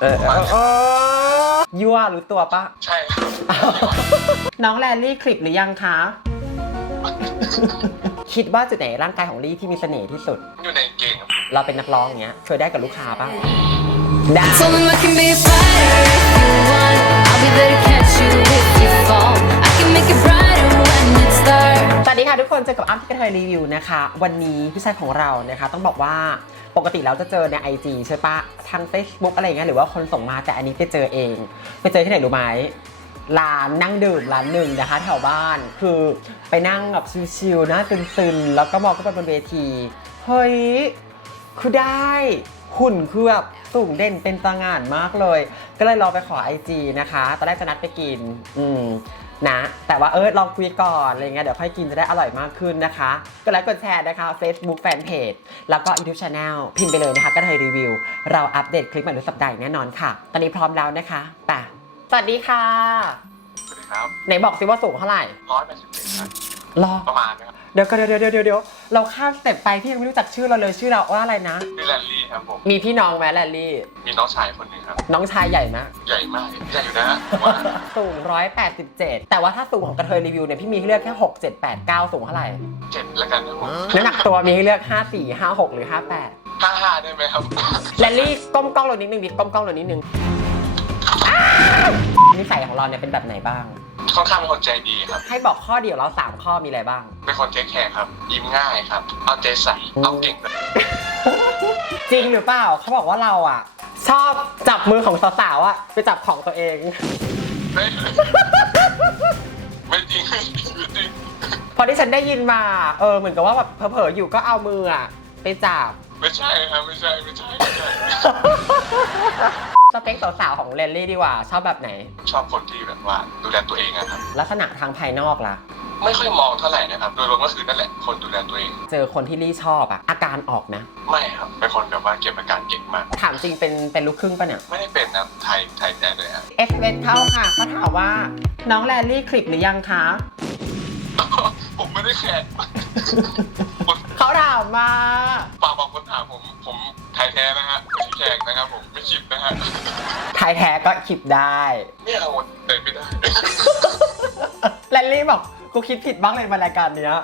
เออเออเออยั่วรู้ตัวปะใช่ครับน้องแลนลี่คลิปหรือยังคะ คิดว่าจุดไหนร่างกายของลี่ที่มีเสน่ห์ที่สุด อยู่ในเกงครับเราเป็นนักร้องอย่างเงี้ย เคยได้กับลูกค้าปะได้ Told him I can be a fighter if you want. I'll be there to catch you if you fall. I can make it brighter when it starts. สวัสดีค่ะทุกคนเจอกับอ้ำที่กระเทยรีวิวนะคะ วันนี้พี่ชายของเรานะคะ ต้องบอกว่าปกติแล้วจะเจอใน IG ใช่ปะทาง Facebook อะไรเงี้ยหรือว่าคนส่งมาแต่อันนี้ไปเจอเอง ไปเจอที่ไหนรู้ไหมร้านนั่งดื่มร้านหนึ่งนะคะแถวบ้านคือไปนั่งแบบชิลๆนะตึนๆ แล้วก็มองขึ้นไปบนเวที เฮ้ย คือได้หุ่นคือแบบสูงเด่นเป็นตางานมากเลย ก็เลยลองไปขอ IG นะคะ ตอนแรกจะนัดไปกิน อืม นะ แต่ว่าเออลองคุยก่อนอะไรเงี้ยเดี๋ยวค่อยกินจะได้อร่อยมากขึ้นนะคะก็ไลค์กดแชร์นะคะ Facebook Fanpage แล้วก็ YouTube Channel พิมพ์ไปเลยนะคะก็ไทยรีวิว เราอัปเดตคลิปใหม่ทุกสัปดาห์อย่างแน่นอนค่ะ ตอนนี้พร้อมแล้วนะคะไป่ะสวัสดีค่ะ สวัสดีครับไหนบอกสิว่าสูงเท่าไหร่ร้อยแปดสิบเจ็ด ครับรอ ประมาณนะครับเดี๋ยวก็เดี๋ยวเดี๋ยวเดี๋ยวเดี๋ยวเราข้ามสเต็ปไปพี่ยังไม่รู้จักชื่อเราเลยชื่อเราว่าอะไรนะนี่แลนลี่ครับผม มีพี่น้องไหมแลนลี่ มีน้องชายคนหนึงครับ น้องชายใหญ่ไหมใหญ่มากใหญ่อยู่นะฮะผมว่าสูง 187 แต่ว่าถ้าสูงของกระเทยรีวิวเนี่ยพี่มีให้เลือกแค่ 6 7 8 9 สูงเท่าไหร่เจ็ดแล้วกันครับผมน้ำหนักตัวมีให้เลือก 5 4 5 6 หรือ 58ห้าห้าได้ไหมครับแลนลี่ก้มกล้องเรานิดนึงดิก้มกล้องเรานิดนึงอ้าวนิสัยของเราเนี่ยเป็นแบบไหนบ้าง ค่อนข้างเป็นคนใจดีครับ ให้บอกข้อเดียวเราสามข้อมีอะไรบ้าง เป็นคนเทคแคร์ครับ ยิ้มง่ายครับ เอาใจใส่ เอาเก่งแบบจริงหรือเปล่าเขาบอกว่าเราอะ ชอบจับมือของสาวๆอะไปจับของตัวเอง ไม่ไม่จริงไม่จริงพอที่ฉันได้ยินมาเออเหมือนกับว่าแบบเผลอๆอยู่ก็เอามืออะไปจับ ไม่ใช่ครับไม่ใช่ไม่ใช่ไม่ใช่ สเปคสาวๆของเลนลี่ดีกว่า ชอบแบบไหน ชอบคนที่แบบว่าดูแลตัวเองอะครับ ลักษณะทางภายนอกล่ะ ไม่ค่อยมองเท่าไหร่นะครับ โดยรวมก็คือนั่นแหละคนดูแลตัวเอง เจอคนที่ลี่ชอบอะอาการออกนะ ไม่ครับเป็นคนแบบว่าเก็บอาการเก่งมาก ถามจริงเป็นเป็นลูกครึ่งปะเนี่ยไม่ได้เป็นนะไทยไทยแท้เลยฮะเอสเวเข้าค่ะเขาถามว่า น้องแลนลี่คลิปหรือยังคะ ผมไม่ได้แข่งเขาถามมา ฝากบอกคนถามผมผม ไทยแท้นะฮะไม่ใช่แข่งนะครับผมไม่ชิปนะฮะไทยแท้ก็คลิปได้ ไม่เอาเลยไม่ได้แลนลี่บอกกูคิดผิดบ้างเลยมารายการเนี้ย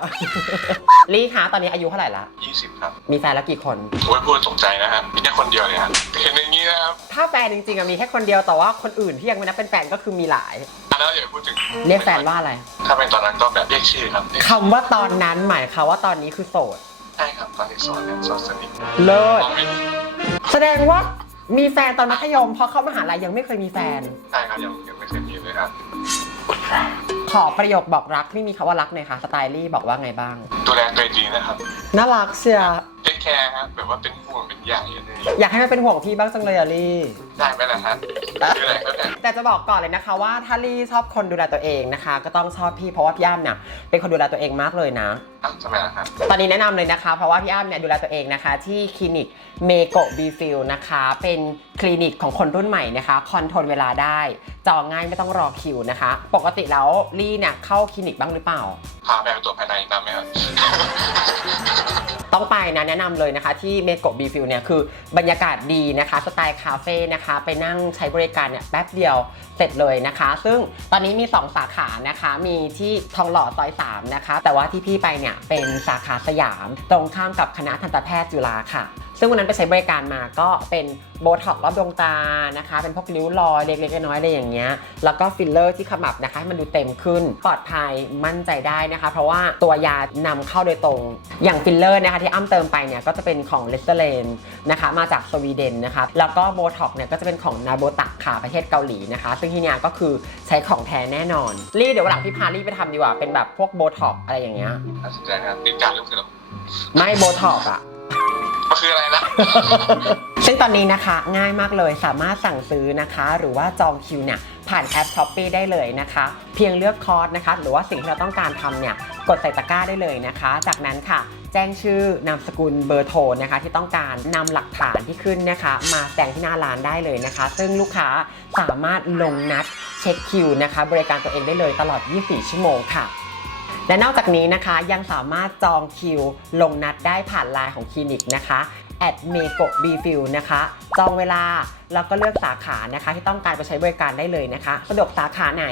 ลี่คะตอนนี้อายุเท่าไหร่ละ20ครับมีแฟนแล้วกี่คน โอ้ยพูดตกใจนะฮะมีแค่คนเดียวเลยฮะเห็นอย่างนี้นะครับถ้าแฟนจริงๆอะมีแค่คนเดียวแต่ว่าคนอื่นที่ยังไม่นับเป็นแฟนก็คือมีหลาย อันนั้นอย่าพูดถึงเรียกแฟนว่าอะไรถ้าเป็นตอนนั้นก็แบบเรียกชื่อครับคำว่าตอนนั้นหมายความว่าตอนนี้คือโสด ใช่ครับตอนนี้สอนเนี่ยสอนสนิทเลิศมองไม่แสดงว่ามีแฟนตอนมัธยมพอเข้ามหาลัยยังไม่เคยมีแฟน ใช่ครับยังยังไม่เคยมีเลยครับขอประโยคบอกรักที่มีคำว่ารักหน่อยค่ะ สไตลี่บอกว่าไงบ้าง ดูแลตัวเองดีนะครับ น่ารักเชียร์เทคแคร์ครับแบบว่าเป็นห่วงเป็นใยอะไรอย่างเงี้ยอยากให้มันเป็นห่วงพี่บ้างจังเลยอะลี่ ได้ไหมล่ะฮะคืออะไรครับเนี่ยแต่จะบอกก่อนเลยนะคะว่าถ้าลี่ชอบคนดูแลตัวเองนะคะ ก็ต้องชอบพี่เพราะว่าพี่อ้ำเนี่ยเป็นคนดูแลตัวเองมากเลยนะ อ้าวทำไมล่ะฮะตอนนี้แนะนำเลยนะคะ เพราะว่าพี่อ้ำเนี่ยดูแลตัวเองนะคะ ที่คลินิกเมโกบีฟิลนะคะ เป็นคลินิกของคนรุ่นใหม่นะคะคอนโทรลเวลาได้ จองง่ายไม่ต้องรอคิวนะคะ ปกติแล้วลี่เนี่ยเข้าคลินิกบ้างหรือเปล่า พาไปเอาตัวภายในนำไหมครับ ต้องไปนะแนะนำเลยนะคะ ที่เมโกบีฟิลเนี่ยคือบรรยากาศดีนะคะสไตล์คาเฟ่นะคะ ไปนั่งใช้บริการเนี่ยแป๊บเดียว เสร็จเลยนะคะ ซึ่งตอนนี้มี 2 สาขานะคะ มีที่ทองหล่อซอย3นะคะ แต่ว่าที่พี่ไปเนี่ยเป็นสาขาสยาม ตรงข้ามกับคณะทันตแพทย์จุฬาค่ะ ซึ่งวันนั้นไปใช้บริการมาก็เป็นโบท็อกซ์รอบดวงตานะคะ เป็นพวกริ้วรอยเล็กๆน้อยๆอะไรอย่างเงี้ย แล้วก็ฟิลเลอร์ที่ขมับนะคะให้มันดูเต็มขึ้น ปลอดภัยมั่นใจได้นะคะ เพราะว่าตัวยานำเข้าโดยตรง อย่างฟิลเลอร์นะคะที่อ้ำเติมไปเนี่ยก็จะเป็นของเลสเตอร์เลนนะคะ มาจากสวีเดนนะคะ แล้วก็โบท็อกเนี่ยก็จะเป็นของนาโบตักค่ะประเทศเกาหลีนะคะซึ่งที่เนี่ยก็คือใช้ของแท้แน่นอน รีเดี๋ยววันหลังพี่พารีไปทำดีกว่า เป็นแบบพวกโบท็อกอะไรอย่างเงี้ย น่าสนใจนะครับเป็นการเรื่องคือไม่โบท็อกอะมันคืออะไรนะ ซึ่งตอนนี้นะคะง่ายมากเลยสามารถสั่งซื้อนะคะ หรือว่าจองคิวเนี่ยผ่านแอป s h อ p e e ได้เลยนะคะ เพียงเลือกคอร์สนะคะ หรือว่าสิ่งที่เราต้องการทำเนี่ยกดใส่ตะกร้าได้เลยนะคะ จากนั้นค่ะ แจ้งชื่อนามสกุลเบอร์โทรนะคะ ที่ต้องการนำหลักฐานที่ขึ้นนะคะ มาแสดงที่หน้าร้านได้เลยนะคะ ซึ่งลูกค้าสามารถลงนัดเช็คคิวนะคะ บริการตัวเองได้เลยตลอด 24 ชั่วโมงค่ะและนอกจากนี้นะคะยังสามารถจองคิว ลงนัดได้ผ่านไลน์ของคลินิกนะคะ at m e g o b f i l นะคะ จองเวลาแล้วก็เลือกสาขานะคะที่ต้องการไปใช้บริการได้เลยนะคะ สะดวกสาขาไหน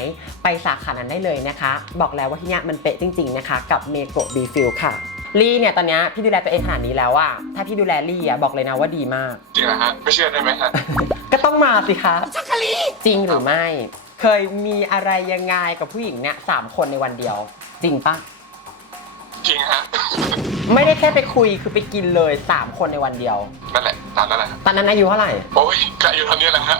ไปสาขานั้นได้เลยนะคะ บอกแล้วว่าที่นี้มันเป๊ะจริง ๆนะคะ กับ m e g o b f i l ค่ะ ลี่เนี่ยตอนเนี้ยพี่ดูแลตัวเองขนาดนี้แล้วอะถ้าพี่ดูแลลี่อะบอกเลยนะว่าดีมาก จริงเหรอฮะไม่เชื่อได้ไหมฮะก็ต้องมาสิคะจริงหรือไม่ เคยมีอะไรยังไงกับผู้หญิงเนี่ยสามคนในวันเดียว จริงปะจริงฮะไม่ได้แค่ไปคุยคือไปกินเลยสามคนในวันเดียว นั่นแหละตามนั้นแหละฮะตอนนั้นอายุเท่าไหร่โอ้ยก็อายุเท่านี้แหละฮะ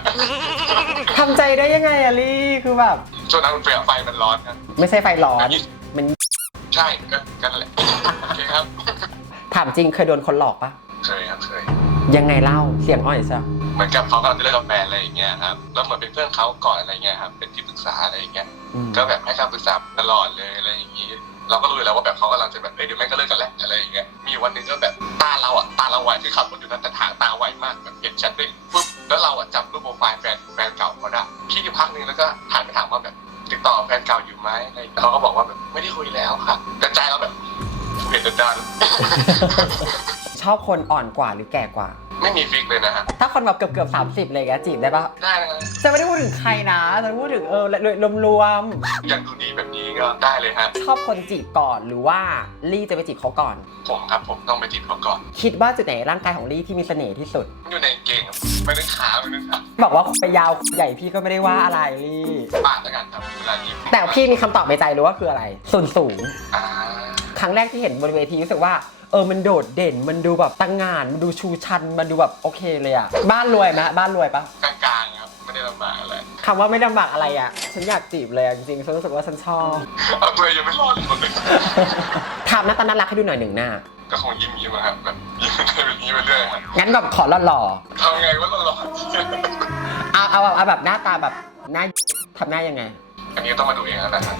ทำใจได้ยังไงอะลี่คือแบบช่วงนั้นไฟไฟมันร้อนครับไม่ใช่ไฟร้อนมัน ใช่ก็ก็นั่นแหละโอเคครับ ถามจริงเคยโดนคนหลอกปะเคยครับเคย ยังไงเล่าเสียงอ่อยใช่เหมือนกับเขากำลังจะเลิกกับแฟนอะไรอย่างเงี้ยครับ แล้วเหมือนเป็นเพื่อนเขาก่อนอะไรเงี้ยครับ เป็นที่ปรึกษาอะไรอย่างเงี้ย ก็แบบให้คำปรึกษาตลอดเลยอะไรอย่างงี้ เราก็รู้อยู่แล้วว่าแบบเขากำลังจะแบบเอ้ยเดี๋ยวแม่งก็เลิกกันแหละอะไรอย่างเงี้ย มีวันหนึ่งก็แบบตาเราอะตาเราไวที่ขับรถอยู่นั้นแต่ทางตาไวมากแบบเห็นชัดเลยปุ๊บ แล้วเราอะจำรูปโปรไฟล์แฟนแฟนเก่าเขาได้คิดอยู่พักหนึงแล้วก็หันไปถามว่าแบบติดต่อแฟนเก่าอยู่ไหมอะไรอย่างเงี้ยเขาก็บอกว่าแบบไม่ได้คุยแล้วค่ะแต่ใจเราแบบ เห็นดันชอบคนอ่อนกว่าหรือแก่กว่าๆไม่มีฟิกเลยนะฮะ ถ้าคนแบบเกือบเกือบสามสิบเลยอะจีบได้ปะได้นะฮะจะไม่ได้พูดถึงใครนะจะพูดถึงเออรวมรวมอยากดูดีแบบนี้ก็ได้เลยฮะๆชอบคนจีบก่อนหรือว่าลี่จะไปจีบเขาก่อน ผมครับผมต้องไปจีบเขาก่อน คิดว่าจุดไหนในร่างกายของลี่ที่มีเสน่ห์ที่สุด อยู่ในเกงครับไม่ได้ขาไม่ได้ขาบอกว่าไปยาวใหญ่พี่ก็ไม่ได้ว่าอะไรลี่ปากแล้วกันครับเวลายิ้มแต่พี่มีคำตอบในใจรู้ว่าคืออะไรส่วนสูงอ่า ครั้งแรกที่เห็นบนเวทีรู้สึกว่าเออมันโดดเด่นมันดูแบบตั้งงาน มันดูชูชันมันดูแบบโอเคเลยอะบ้านรวยไหมบ้านรวยปะกลางๆครับไม่ได้ลำบากอะไรคำว่าไม่ลำบากอะไรอะฉันอยากจีบเลยอะจริงๆฉันรู้สึกว่าฉันชอบเอาตัวเองยังไม่รอดเลยคนหนึ่งทำหน้าตาน่ารักให้ดูหน่อยหนึ่งหน้าก็คงยิ้มยิ้มๆอะครับแบบยิ้มได้แบบนี้ไปเรื่อยครับงั้นแบบขอหล่อทำไงว่าเราหล่อๆเอาเอาเอาแบบหน้าตาแบบหน้าทำหน้ายังไง อันนี้ต้องมาดูเองแล้วนะครับ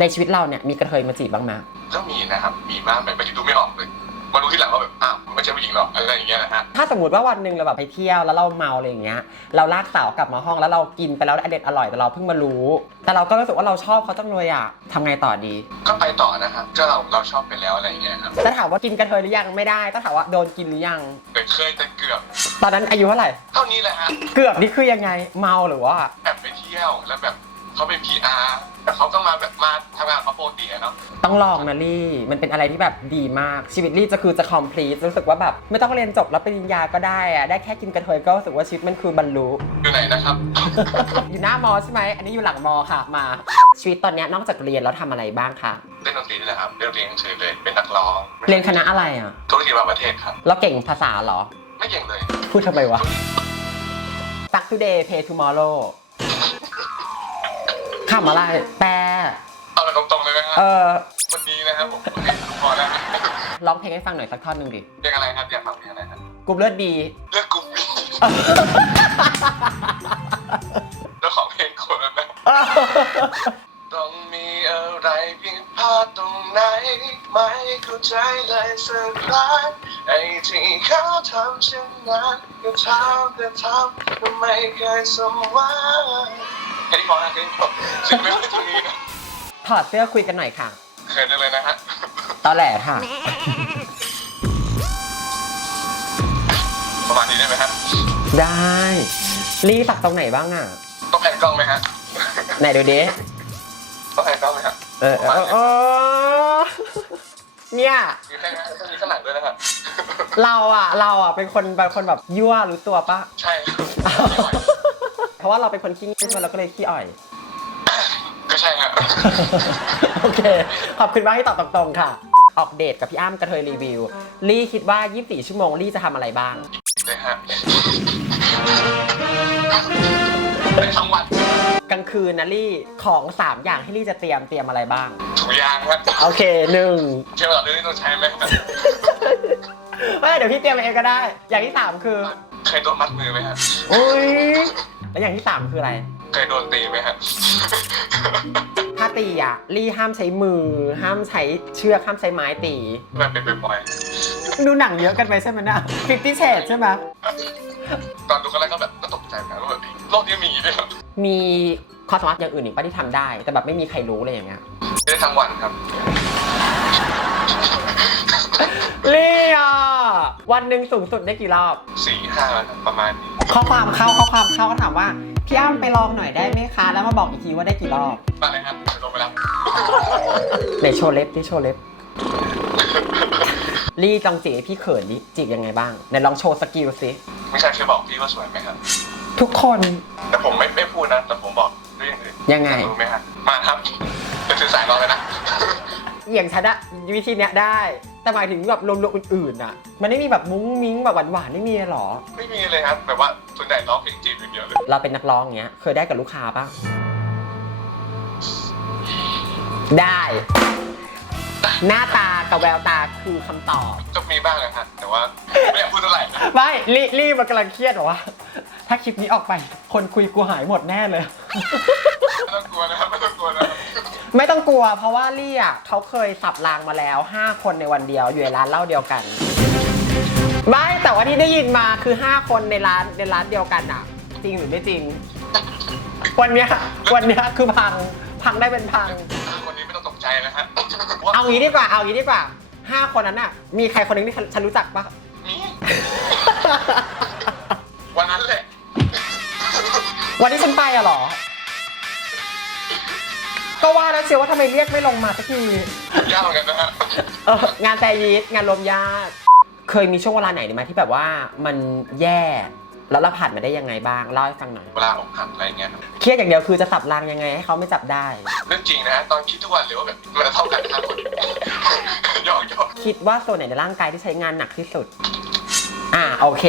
ในชีวิตเราเนี่ยมีกระเทยมาจีบบ้างไหมก็มีนะครับมีบ้างแบบไม่ที่ดูไม่ออกเลยมาดูที่หลังว่าแบบอ้าวไม่ใช่ผู้หญิงหรอกอะไรอย่างเงี้ยนะฮะถ้าสมมติว่าวันหนึ่งเราแบบไปเที่ยวแล้วเราเมาอะไรอย่างเงี้ยเราลากสาวกลับมาห้องแล้วเรากินไปแล้วอเด็ดอร่อยแต่เราเพิ่งมารู้ แต่เราก็รู้สึกว่าเราชอบเขาจังเลยอะทำไงต่อดี ก็ไปต่อนะครับก็เราเราชอบไปแล้วอะไรอย่างเงี้ยครับจะถามว่ากินกระเทยหรือยังไม่ได้ต้องถามว่าโดนกินหรือยังแต่เคยแต่เกือบ ตอนนั้นอายุเท่าไหร่เท่านี้แหละฮะเกือบนี่คือยังไงเมาหรือว่าแบบไปเที่ยวแล้วแบบ เขาเป็น PR แต่เขาก็มาแบบมาทำงานเขาปกติอะเนาะต้องลองนะลี่มันเป็นอะไรที่แบบดีมากชีวิตลี่จะคือจะคอมพลีทรู้สึกว่าแบบไม่ต้องเรียนจบแล้วปริญญาก็ได้อะได้แค่กินกระเทยก็รู้สึกว่าชีวิตมันคือบรรลุ อยู่ไหนนะครับ อยู่หน้ามอใช่ไหมอันนี้อยู่หลังมอค่ะมา ชีวิตตอนเนี้ยนอกจากเรียนแล้วทำอะไรบ้างคะเล่นดนตรีนี่แหละครับเล่นดนตรีเฉยๆเลยเป็นนักร้องเรียนคณะอะไรอะธุรกิจระหว่างประเทศครับ เราเก่งภาษาเหรอ ไม่เก่งเลย พูดทำไมวะ Stuck today pay tomorrow คำอะไร แปลเอาแบบตรงๆเลยนะฮะเออวันนี้นะครับผมโอเคพอแล้วร้องเพลงให้ฟังหน่อยสักท่อนหนึ่งดิเพลงอะไรครับอยากฟังเพลงอะไรครับกลุ่มเลือดดี เลือกกลุ่มนี้เจ้าของเพลงคนนั้นนะต้องมีอะไรผิดพลาดตรงไหน ไม่เข้าใจเลยสักครั้งไอ้ที่เขาทำเช่นนั้นก็ทำแต่ทำก็ไม่เคยสมหวัง แค่นี้พอนะแค่นี้พอสิ่งไม่ได้ตรงนี้นะถอดเสื้อคุยกันหน่อยค่ะเคยได้เลยนะฮะตอแหลค่ะ ประมาณนี้ได้ไหมฮะได้รีสักตรงไหนบ้างอะ ต้องแผ่นกล้องไหมฮะไหนดูดิต้องแผ่นกล้องไหมฮะเออเออเออเนี่ยมีแค่นั้นต้องมีข้างหลังด้วยนะครับเราอะ เราอะเป็นคนเป็นคนแบบยั่วรู้ตัวปะใช่เพ ราะว่าเราเป็นคนขี้งอนเราก็เลยขี้อ่อย ก็ใช่ฮะโอเค ขอบคุณมากที่ตอบตรงๆค่ะ ออกเดทกับพี่อ้ำกระเทยรีวิว ลี่คิดว่า 24 ชั่วโมงลี่จะทำอะไรบ้าง เลยฮะเป็นทั้งวันกลางคืนนะลี่ของ 3 อย่างที่ลี่จะเตรียมเตรียมอะไรบ้าง ถุงยางฮะโอเคหนึ่ง เชื่อว่าเรื่องนี้ต้องใช้ไหมฮะไม่เดี๋ยวพี่เตรียมเองก็ได้ อย่างที่3คือ เคยโดนมัดมือไหมฮะอุ้ย แล้วอย่างที่3คืออะไร เคยโดนตีไหมฮะ ถ้าตีอะลี่ห้ามใช้มือ ห้ามใช้เชือกห้ามใช้ไม้ตี มันเป็นบ่อยดูหนังเยอะกันไปใช่ไหมนะฟิฟตี้เชดใช่ไหมๆตอนดูครั้งแรกก็แบบก็ตกใจเหมือนกันว่าแบบโลกนี้มีอย่างนี้ด้วยเหรอมีความสามารถอย่างอื่นอีกป่ะที่ทำได้ แต่แบบไม่มีใครรู้เลยอย่างเงี้ยไม่ได้ทั้งวันครับ ลี่อะวันหนึ่งสูงสุดได้กี่รอบ สี่ห้าแล้วครับประมาณนี้ข้อความเข้าข้อความเข้าก็ถามว่าพี่อ้ำไปลองหน่อยได้ไหมคะ แล้วมาบอกอีกทีว่าได้กี่รอบมาเลยครับลงไปแล้วไหนโชว์เล็บดิโชว์เล็บลี่ลองจีบให้พี่เขินดิจีบยังไงบ้างไหนลองโชว์สกิลสิไม่ใช่เคยบอกพี่ว่าสวยไหมครับ ทุกคนแต่ผมไม่ไม่พูดนะแต่ผมบอกด้วยอย่างอื่นยังไงอยากรู้ไหมครับมาครับจะสื่อสารเราเลยนะอย่างฉันอะวิธีเนี้ยได้ แต่หมายถึงแบบรวมๆอื่นๆอะมันไม่มีแบบมุ้งมิ้งแบบหวานๆไม่มีเลยเหรอ ไม่มีเลยครับแบบว่าส่วนใหญ่ร้องเพลงจีบอย่างเดียวเลยเราเป็นนักร้องอย่างเงี้ย เคยได้กับลูกค้าปะได้ หน้าตากับแววตาคือคำตอบ ก็มีบ้างนะครับแต่ว่าไม่อยากพูดเท่าไหร่นะไม่รีรีบมันกำลังเครียดเหรอวะถ้าคลิปนี้ออกไป คนคุยกูหายหมดแน่เลย ไม่ต้องกลัวนะครับไม่ต้องกลัวนะครับ ไม่ต้องกลัวเพราะว่าลี่อะเขาเคยสับรางมาแล้ว 5 คนในวันเดียวอยู่ในร้านเหล้าเดียวกัน ไม่แต่ว่าที่ได้ยินมาคือ 5 คนในร้านในร้านเดียวกันอะ จริงหรือไม่จริง วันเนี้ยวันเนี้ยคือพังพังได้เป็นพังวันนี้ไม่ต้องตกใจนะฮะเอางี้ดีกว่าเอางี้ดีกว่าห้าคนนั้นอะ มีใครคนหนึงที่ฉันฉันรู้จักปะ มีวันนั้นแหละวันที่ฉันไปอะเหรอ ก็ว่าแล้วเชียวว่าทำไมเรียกไม่ลงมาสักทียากเหมือนกันนะฮะเอองานแต่ยีดงานรวมญาติเคยมีช่วงเวลาไหนไหมที่แบบว่ามันแย่แล้วเราผ่านมาได้ยังไงบ้างเล่าให้ฟังหน่อยเวลาอกหักอะไรเงี้ยครับเครียดอย่างเดียวคือจะสับรางยังไงให้เขาไม่จับได้ เรื่องจริงนะฮะตอนคิดทุกวันเลยว่าแบบมันจะเท่ากันทั้งหมดหยอกหยอกคิดว่าส่วนไหนในร่างกายที่ใช้งานหนักที่สุด อ่าโอเค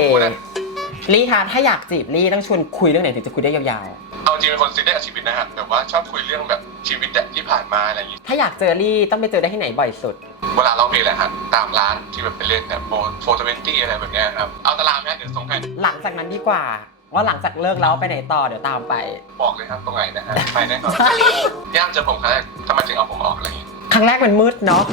ลี่คะถ้าอยากจีบลี่ต้องชวนคุยเรื่องไหนถึงจะคุยได้ยาวเอาจริงเป็นคนซีเรียสกับชีวิตนะฮะแบบว่าชอบคุยเรื่องแบบ ชีวิตแบบที่ผ่านมาอะไรอย่างงี้ๆถ้าอยากเจอลี่ต้องไปเจอได้ที่ไหนบ่อยสุด เวลาเราเพลงแหละฮะตามร้านที่แบบเป็นเล่นแบบโฟโฟทเวนตี้อะไรแบบเนี้ยครับ เอาตารางไหมฮะเดี๋ยวส่งให้หลังจากนั้นดีกว่า ว่าหลังจากเลิกแล้วไปไหนต่อเดี๋ยวตามไป บอกเลยครับตรงไหนนะฮะ ไปแน่นอนย่ามเจอผมครั้งแรกทำไมถึงเอาผมออกอะไรอย่างงี้ ครั้งแรกมันมืดเนาะ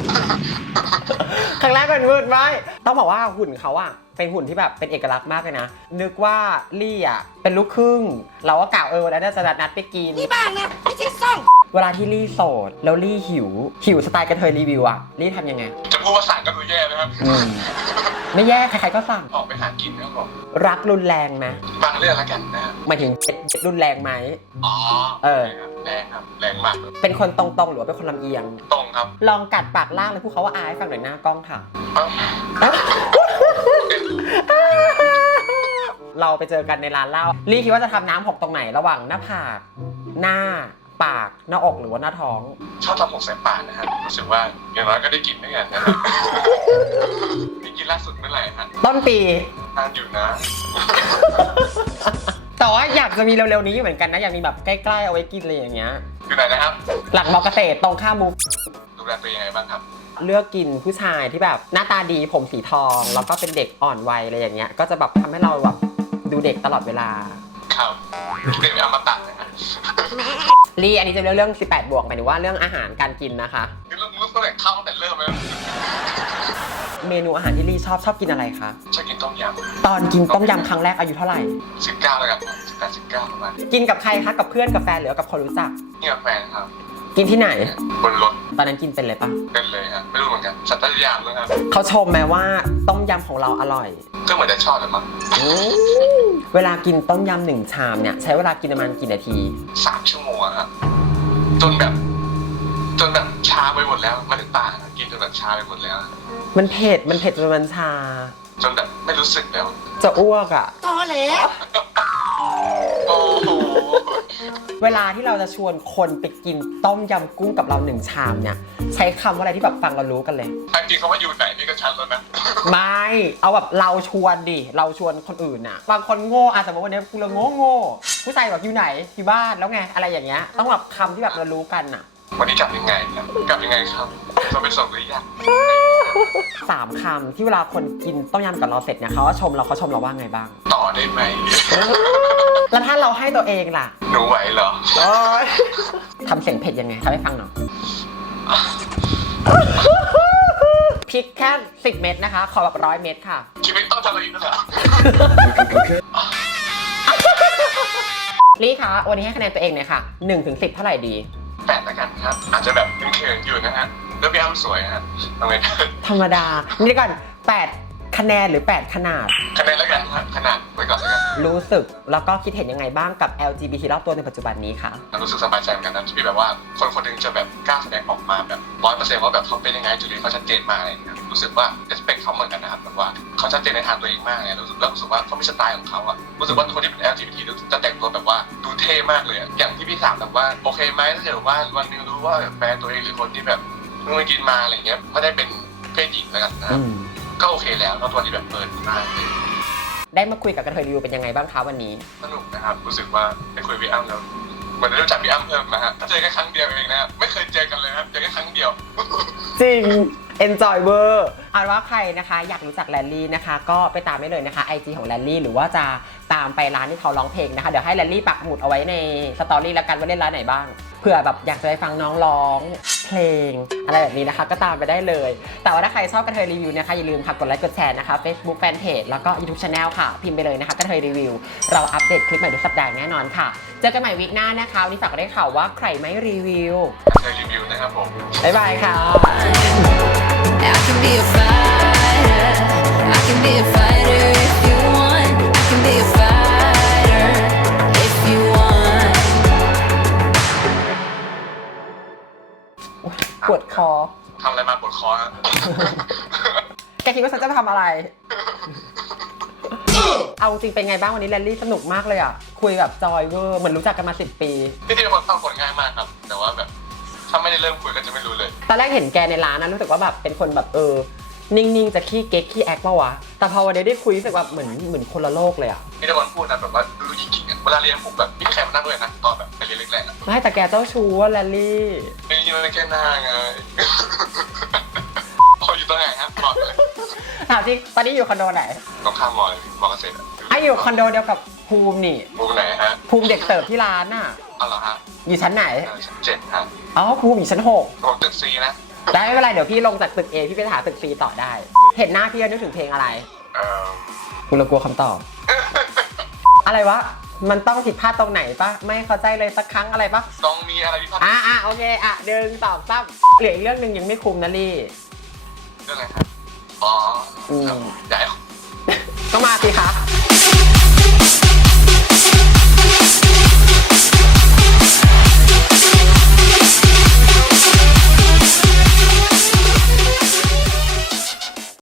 ครั้งแรกมันมืดไหมต้องบอกว่าหุ่นเขาอะเป็นหุ่นที่แบบเป็นเอกลักษณ์มากเลยนะ นึกว่าลี่อะเป็นลูกครึ่ง เราก็กล่าวเออแล้วน่าจะนัดไปกิน นี่บ้างนะไม่ใช่ซ่อง เวลาที่ลี่โสดแล้วลี่หิว หิวสไตล์กระเทยรีวิวอะลี่ทำยังไง จะพูดว่าสั่งก็ดูแย่นะครับไม่แย่ใครๆก็สั่ง ออกไปหากินครับผมรักรุนแรงไหมบางเรื่องแล้วกันนะครับหมายถึงรุนแรงไหม อ๋อเออ ครับแรงครับแรงมากเลยเป็นคนตรงๆ หรือว่าเป็นคนลำเอียง ตรงครับลองกัดปากล่างเลยพูดเขาว่าอายฟังหน่อยหน้ากล้องค่ะ เอ้าเราไปเจอกันในร้านเหล้าลี่คิดว่าจะทำน้ำหกตรงไหนระหว่างหน้าผาก หน้า ปากหน้าอกหรือว่าหน้าท้อง ชอบทำหมกใส่ปากนะครับรู้สึกว่าอย่างน้อยก็ได้กินด้วยกันนะครับนี่กินล่าสุดเมื่อไหร่ฮะต้นปี ทานอยู่นะ แต่ว่าอยากจะมีเร็วๆนี้เหมือนกันนะ อยากมีแบบใกล้ๆเอาไว้กินอะไรอย่างเงี้ย อยู่ไหนนะครับ หลังมอเกษตรตรงข้ามมูดูแลตัวเองยังไงบ้างครับ เลือกกินผู้ชายที่แบบหน้าตาดีผมสีทอง แล้วก็เป็นเด็กอ่อนวัยอะไรอย่างเงี้ย ก็จะแบบทำให้เราแบบดูเด็กตลอดเวลา ครับเด็กอมตะนะครับลีอันนี้จะเรื่องเรื่อง 18 บวกหมายถึงว่าเรื่องอาหารการกินนะคะนี่รู้รู้ตั้งแต่เข้าตั้งแต่เริ่มเลยเมนูอาหารที่ลีชอบชอบกินอะไรคะ ชอบกินต้มยตอนกินต้มยำครั้งแรกอายุเท่าไหร่ำสิบเก้าแล้วกันสิบแปดสิบเก้าประมาณกินกับใครคะ กับเพื่อนกับแฟนหรือว่ากับคนรู้จัก นี่กับแฟนครับ กินที่ไหน บนรถตอนนั้นกินเป็นเลยปะเป็นเลยครับไม่รู้เหมือนกันสัตยามนะครับเขาชมไหมว่าต้มยำของเราอร่อย ก็เหมือนจะชอบเลยมั้งอืมเวลากินต้มยำหนึ่งชามเนี่ยใช้เวลากินประมาณกี่นาที สามชั่วโมงอะครับจนแบบ จนแบบชาไปหมดแล้วไมาถึงตากินจนแบบชาไปหมดแล้ว มันเผ็ดมันเผ็ดจนมันชา จนแบบไม่รู้สึกแล้ว จะอ้วกอะ่ะโอ้โห เวลาที่เราจะชวนคนไปกินต้มยำกุ้งกับเราหนึ่งชามเนี่ย ใช้คำว่าอะไรที่แบบฟังเรารู้กันเลยจริงๆเขาว่าอยู่ไหนนี่ก็ชัดแล้วนะ ไม่ เอาแบบเราชวนดิ เราชวนคนอื่นน่ะ บางคนโง่อะสมมติวันนี้กูเราโง่โง่ผู้ชายแบบอยู่ไหนอยู่บ้านแล้วไงอะไรอย่างเงี้ย ต้องแบบคำที่แบบเรารู้กันน่ะ วันนี้กลับยังไงครับกลับยังไงครับจะไปส่งหรือยัง สามคำที่เวลาคนกินต้มยำกับเราเสร็จเนี่ยเขาก็ชมเราเขาชมเราว่าไงบ้าง ต่อได้ไหม แล้วถ้าเราให้ตัวเองล่ะหนูไหวเหรอทำเสียงเผ็ดยังไงทำให้ฟังหน่อยพริกแค่สิบเม็ดนะคะ ขอแบบร้อยเม็ดค่ะ ชีวิตต้องทำอะไรอีกนะลี่คะวันนี้ให้คะแนนตัวเองหน่อยค่ะ1นถึงสิเท่าไหร่ดี แปดแล้วกันครับ อาจจะแบบเขินๆอยู่นะฮะ แล้วพี่อ้ำสวยฮะทำไงได้ธรรมดานี่ก่อน8คะแนนหรือ 8 ขนาด คะแนนแล้วกันฮะขนาดไว้ก่อนแล้วกันรู้สึกแล้วก็คิดเห็นยังไงบ้างกับ LGBT รอบตัวในปัจจุบันนี้คะรู้สึกสบายใจเหมือนกันนะที่แบบว่าคนคนหนึงจะแบบกล้าแสดงออกมาแบบร้อยเปอร์เซ็นต์ว่าแบบเขาเป็นยังไงจุดยืนเขาชัดเจนมากอะไรอย่างเงี้ยรู้สึกว่า respect เขาเหมือนกันนะครับแบบว่าเขาชัดเจนในทางตัวเองมากเลยรู้สึกแล้วรู้สึกว่าเขามีสไตล์ของเขาอะรู้สึกว่าคนที่เป็น LGBT รู้สึกจะแต่งตัวแบบว่าดูเท่มากเลยอะอย่างที่พี่ถามแบบว่าโอเคไหมถ้าเกิดว่าวันหนึงรู้ว่าแบบแฟนตัวเองหรือคนที่แบบ เพิ่งไปกินมาอะไรเงี้ยไม่ได้เป็นเพศหญิงแล้วกันนะครับก็โอเคแล้วแล้วตัวที่แบบเปิดมากเลยได้มาคุยกับกระเทยรีวิวเป็นยังไงบ้างคะวันนี้ สนุกนะครับ รู้สึกว่าได้คุยกับพี่อ้ำแล้วเหมือนได้รู้จักพี่อ้ำเพิ่มนะฮะเจอแค่ครั้งเดียวเองนะครับไม่เคยเจอกันเลยนะครับเจอแค่ครั้งเดียว จริง enjoy เวอร์เอาว่าใครนะคะ อยากรู้จักแรลลี่นะคะ ก็ไปตามได้เลยนะคะ IG ของแรลลี่หรือว่าจะตามไปร้านที่เขาร้องเพลงนะคะ เดี๋ยวให้แรลลี่ปักหมุดเอาไว้ในสตอรี่แล้วกันว่าเล่นร้านไหนบ้าง เผื่อแบบอยากจะไปฟังน้องร้องเพลง อะไรแบบนี้นะคะ ก็ตามไปได้เลย แต่ว่าถ้าใครชอบกระเทยรีวิวนะคะอย่าลืมค่ะกดไลค์กดแชร์นะคะ Facebook Fanpage แล้วก็ YouTube Channel ค่ะ พิมพ์ไปเลยนะคะกระเทยรีวิว เราอัปเดตคลิปใหม่ทุกสัปดาห์แน่นอนค่ะ เจอกันใหม่วีคหน้านะคะวันนี้ฝากได้ข่าวว่าใครไม่รีวิวเคยรีวิวนะครับผมบ๊ายบายค่ะ I can be a fighter. I can be a fighter if you want. I can be a fighter ปวดคอทำอะไรมาปวดคอฮะแกคิดว่าฉันจะทำอะไร เอาจริงเป็นไงบ้างวันนี้แรลลี่สนุกมากเลยอะ คุยแบบจอยเวอร์เหมือนรู้จักกันมา10ปี พี่ที่เป็นคนฟังคนง่ายมากครับ แต่ว่าแบบถ้าไม่ได้เริ่มคุยก็จะไม่รู้เลย ตอนแรกเห็นแกในร้านนะรู้สึกว่าแบบเป็นคนแบบเออ นิ่งๆ จะขี้เก๊กขี้แอคปะวะ แต่พอวันนี้ได้คุยรู้สึกว่าเหมือนเหมือนคนละโลกเลยอะ พี่ที่วันพูดนะแบบว่าดูหยิกๆอะ เวลาเรียนผมแบบไม่มีใครมานั่งด้วยนะตอนแบบไปเรียนแรกๆอะไม่แต่แกเจ้าชู้ว่าแรลลี่ ไม่มีมันแค่หน้าไง พออยู่ตรงไหนครับบอกเลยถามจริงตอนนี้อยู่คอนโดไหนตรงข้ามมอเลยมอเกษตรอะไอะอยู่คอนโดเดียวกับภูมินี่ มุมไหนฮะภูมิเด็กเสิร์ฟที่ร้านน่ะ เอาเหรอฮะอยู่ชั้นไหน เออชั้นเจ็ดฮะอ๋อภูมิอยู่ชั้นหกผมตึกซีนะได้ไม่เป็นไรเดี๋ยวพี่ลงจากตึก A พี่ไปหาตึก C ต่อได้ เห็นหน้าพี่ก็นึกถึงเพลงอะไรเออกูเลยกลัวคำตอบ อะไรวะ มันต้องผิดพลาดตรงไหนปะไม่เข้าใจเลยสักครั้งอะไรปะต้องมีอะไรพิพาทอะอะโอเคอะเดินสองสามเหลืออีกเรื่องหนึ่งยังไม่คุมนะลี่เรื่องอะไรครับอ๋ออืมครับอยากให้ต้องมาสิคะ